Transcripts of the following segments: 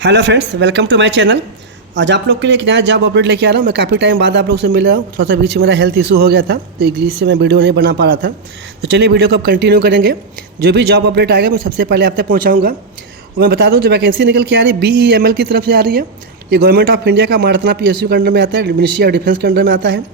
Hello friends, welcome to my channel. आज आप लोग के लिए एक नया जॉब अपडेट लेके आ रहा हूँ। मैं काफ़ी टाइम बाद आप लोग से मिल रहा हूँ। थोड़ा सा बीच में मेरा हेल्थ इशू हो गया था, तो इंग्लिश से मैं वीडियो नहीं बना पा रहा था। तो चलिए वीडियो को अब कंटिन्यू करेंगे। जो भी जॉब अपडेट आएगा मैं सबसे पहले आप तक पहुँचाऊँगा। और मैं बता दूँ, जो वैकेंसी निकल के आ रही है BEML की तरफ से आ रही है। ये गवर्नमेंट ऑफ इंडिया का मारतना PSU के अंडर में आता है, मिनिस्ट्री ऑफ डिफेंस के अंडर में आता है।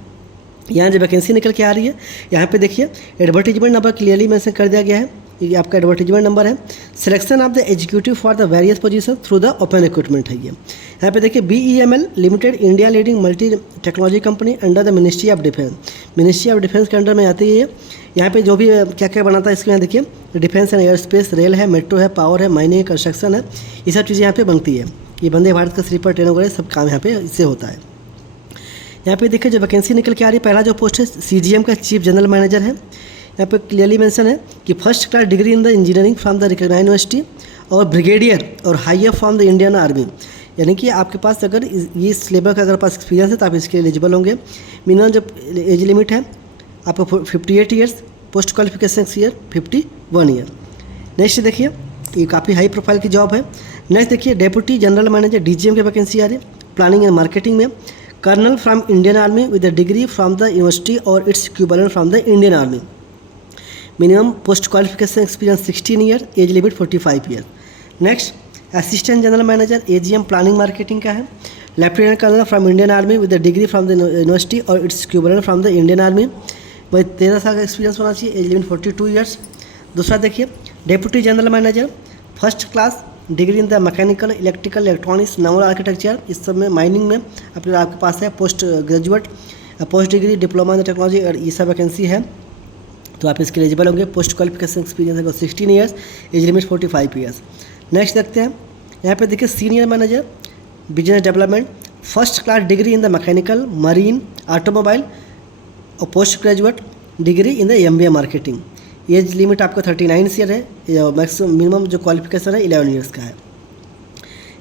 यहाँ जो वैकेंसी निकल के आ रही है, यहाँ पे देखिए एडवर्टीजमेंट नंबर क्लियरली मेंशन कर दिया गया है। ये आपका एडवर्टीजमेंट नंबर है। Selection of the executive for the various position through the open recruitment है ये। यहाँ पे देखिए BEML limited, India leading multi technology company under the ministry of defence. Ministry of defence के अंडर में आती है ये। यहाँ पे जो भी क्या क्या बनाता है इसके यहाँ देखिए, defence and air space, rail है, मेट्रो है, पावर है, माइनिंग, कंस्ट्रक्शन है, ये सब चीज़ें यहाँ पे बनती है। ये वंदे भारत का स्लीपर ट्रेन वगैरह सब काम यहाँ पे इससे होता है। यहाँ पे देखिए जो वैकेंसी निकल के आ रही है, पहला जो पोस्ट है CGM का चीफ जनरल मैनेजर है। यहाँ पे क्लियरली मेंशन है कि first class degree in the engineering from the recognised university और ब्रिगेडियर और higher from the Indian army. यानी कि आपके पास अगर ये लेवल का अगर पास एक्सपीरियंस है तो आप इसके लिए एलिजिबल होंगे। मिनिमम जो एज लिमिट है आपको 58 years, post qualification year 51 year. Next देखिए, ये काफ़ी हाई प्रोफाइल की जॉब है। नेक्स्ट देखिए डेप्यूटी जनरल मैनेजर DGM की वैकेंसी आ रही है, प्लानिंग एंड मार्केटिंग में। Colonel from Indian army with the degree from the university or its equivalent from the Indian army. Minimum post qualification experience 16 year, age limit 45 year. Next assistant general manager AGM planning marketing का है। Lieutenant colonel from Indian army with the degree from the university or its equivalent from the Indian army. वही 13 साल का experience होना चाहिए, age limit 42 years. दूसरा देखिए deputy general manager, first class degree in the mechanical, electrical, electronics, novel architecture, इस सब में माइनिंग में आपके पास है। Post graduate, post degree, diploma in technology और ये सब वैकेंसी है, तो आप इसके एलिजिबल होंगे। पोस्ट क्वालिफिकेशन एक्सपीरियंस है 16 years, age limit 45 years. Next देखते हैं, यहाँ पे देखिए senior manager business development, first class degree in the mechanical, marine, automobile or post graduate degree in the MBA marketing. Age limit आपका 39 year है। Maximum minimum जो qualification है 11 years का है।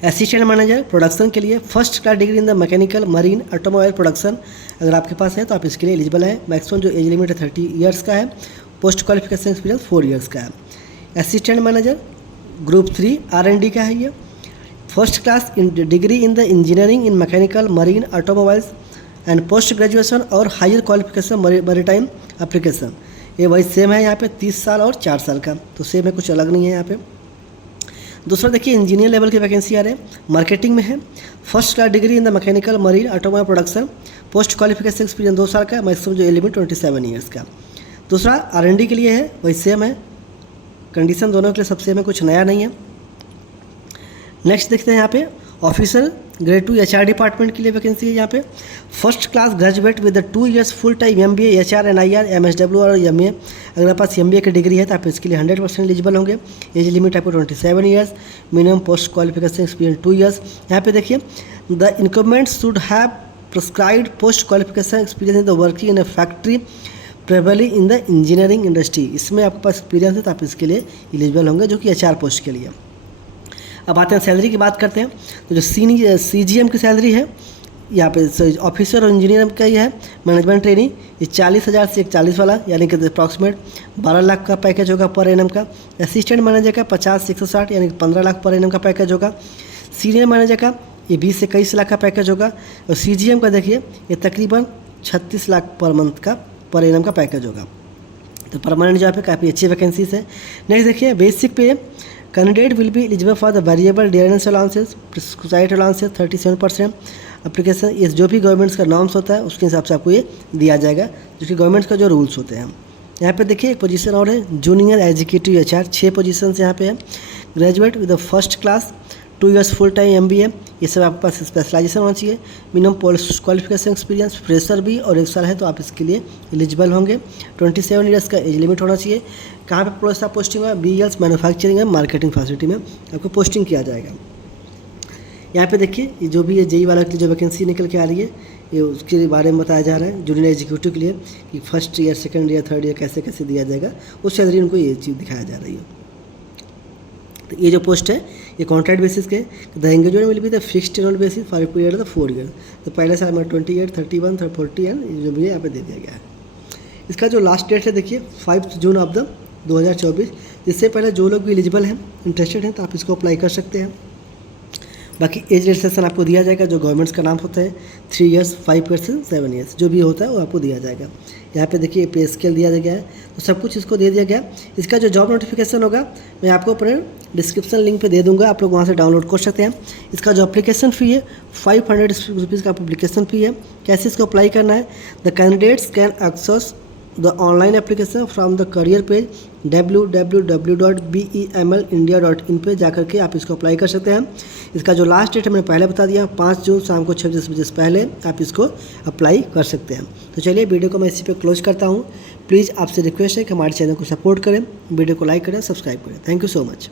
असिस्टेंट मैनेजर प्रोडक्शन के लिए first class degree in the mechanical, marine, automobile production अगर आपके पास है तो आप इसके लिए एलिजिबल है। मैक्सिमम जो एज लिमिट है 30 ईयर्स का है। पोस्ट क्वालिफिकेशन एक्सपीरियंस 4 ईयर्स का है। असिस्टेंट मैनेजर ग्रुप 3 R&D का है ये। First class degree in the engineering in mechanical, marine, automobiles and post graduation और हायर क्वालिफिकेशन मैरीटाइम एप्लीकेशन। ये वही सेम है यहाँ पे, 30 साल और 4 साल का, तो सेम है, कुछ अलग नहीं है यहाँ पे। दूसरा देखिए इंजीनियर लेवल की वैकेंसी आ रहे हैं, मार्केटिंग में है। First class degree in the mechanical, marine, automobile production, post qualification experience 2 साल का, मैक्सिमम जो एज लिमिट 27 ईयर्स का। दूसरा R&D के लिए है, वही सेम है, कंडीशन दोनों के लिए सब सेम है, कुछ नया नहीं है। नेक्स्ट देखते हैं यहाँ पे ऑफिसर ग्रेड 2 HR डिपार्टमेंट के लिए वैकेंसी है यहाँ पे। First class graduate with 2 years full time MBA, HR and IR, MSW और MA। अगर आप पास MBA की डिग्री है तो आप इसके लिए 100% एलिजिबल होंगे। एज लिमिट आपको 27 years, minimum post qualification experience 2 years. यहाँ पे देखिए the incumbent should have prescribed post qualification experience in the working in a factory preferably in the engineering industry. इसमें आपके पास एक्सपीरियंस है तो आप इसके लिए एलिजिबल होंगे, जो कि HR पोस्ट के लिए। अब आते हैं सैलरी की बात करते हैं। तो जो CGM की सैलरी है यहाँ पे ऑफिसर और इंजीनियर का ही है, मैनेजमेंट ट्रेनिंग, ये 40,000 से 41 वाला, यानी कि अप्रॉक्सीमेट 12 लाख का पैकेज होगा पर एनम का। असिस्टेंट मैनेजर का 50 से 160, यानी कि 15 लाख पर एनम का पैकेज होगा। सीनियर मैनेजर का ये 20 से 21 लाख का पैकेज होगा। और CGM का देखिए ये तकरीबन 36 लाख पर मंथ का पर एनम का पैकेज होगा। तो परमानेंट जॉब पे काफ़ी अच्छी वैकेंसीज है। नेक्स्ट देखिए बेसिक पे, candidate will be eligible for the variable dearness allowances, prescribed allowances 37%। Application ये जो भी गवर्नमेंट्स का नॉर्म्स होता है उसके हिसाब से आपको ये दिया जाएगा, जो कि गवर्नमेंट्स का जो रूल्स होते हैं। यहाँ पे देखिए एक पोजीशन और है, जूनियर एग्जीक्यूटिव HR, 6 पोजीशन यहाँ पे है। Graduate with the first class 2 years full time MBA, ये सब आपके पास स्पेशलाइजेशन होना चाहिए। Minimum post qualification experience fresher भी और 1 साल है तो आप इसके लिए एलिजिबल होंगे। 27 ईयर्स का एज लिमिट होना चाहिए। कहाँ पे पोस्टिंग होगा? BEL manufacturing and marketing facility में आपको पोस्टिंग किया जाएगा। यहाँ पे देखिए ये जो भी है JEE वाला के लिए जो वैकेंसी निकल के आ रही है, ये उसके बारे में बताया जा रहा है जूनियर एग्जीक्यूटिव के लिए, कि first year, second year, third year कैसे कैसे दिया जाएगा, उस सैलरी उनको ये चीज़ दिखाया जा रही है। तो ये जो पोस्ट है ये कॉन्ट्रैक्ट बेसिस के, the engagement will be the fixed annual basis for period of 4 year. तो पहले साल में 20 ईयर, 31, 40 एंड जो भी है यहाँ पे दे दिया गया है। इसका जो लास्ट डेट है देखिए 5 जून ऑफ द 2024। इससे पहले जो लोग भी एलिजिबल हैं, इंटरेस्टेड हैं, तो आप इसको अप्लाई कर सकते हैं। बाकी एज रिलैक्सेशन आपको दिया जाएगा, जो गवर्नमेंट्स का नाम होता है 3 इयर्स, 5 इयर्स, 7 इयर्स, जो भी होता है वो आपको दिया जाएगा। यहाँ पे देखिए पे स्केल दिया गया है, तो सब कुछ इसको दे दिया गया। इसका जो जॉब नोटिफिकेशन होगा मैं आपको अपने डिस्क्रिप्शन लिंक पे दे दूंगा, आप लोग वहाँ से डाउनलोड कर सकते हैं। इसका जो एप्लीकेशन फ़ी है 500 रुपीज़ का एप्लीकेशन फ़ी है। कैसे इसको अप्लाई करना है, the candidates can access the online application from the career page www.bemelindia.in पे जाकर के आप इसको अप्लाई कर सकते हैं। इसका जो लास्ट डेट है मैंने पहले बता दिया, 5 जून शाम को 6 बजे से पहले आप इसको अप्लाई कर सकते हैं। तो चलिए वीडियो को मैं इसी पे क्लोज करता हूँ। प्लीज़ आपसे रिक्वेस्ट है कि हमारे चैनल को सपोर्ट करें, वीडियो को लाइक करें, सब्सक्राइब करें। Thank you so much.